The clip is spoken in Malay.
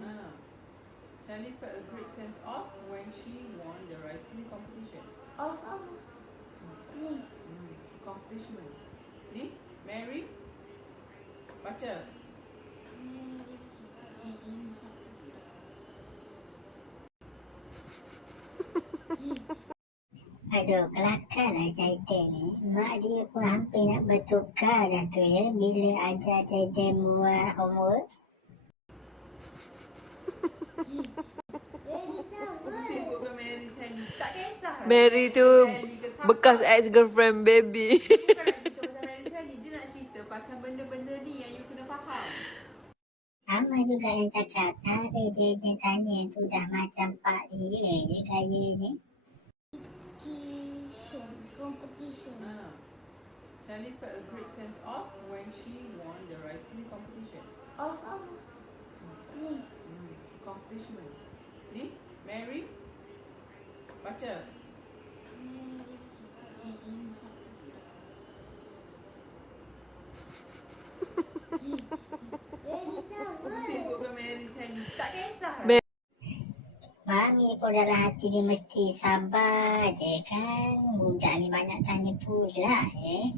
Ah. Sally felt a great sense of when she won the writing competition. Of apa? Ni. Accomplishment. Ni, Mary. Baca. Aduh, kelakar lah Jaiden ni. Mak dia pun hampir nak bertukar dah tu ya bila ajar Jaiden buat homework. Sibukkan Mary Sally. Tak kisah. Mary tu bekas ex-girlfriend baby. Bukan nak cerita pasal Mary Sally. Dia nak cerita pasal benda-benda ni yang you kena faham. Amal juga yang cakap cara Jaiden tanya tu dah macam pak dia je gayanya. Competition. Ah. Sally felt a great sense of when she won the writing competition. Of apa? Ni. Accomplishment. Ni, Mary. Baca. Sibukkan Mary Sally. Tak kisah. Mami pun dalam hati dia mesti sabar je kan. Budak ni banyak tanya pula ya.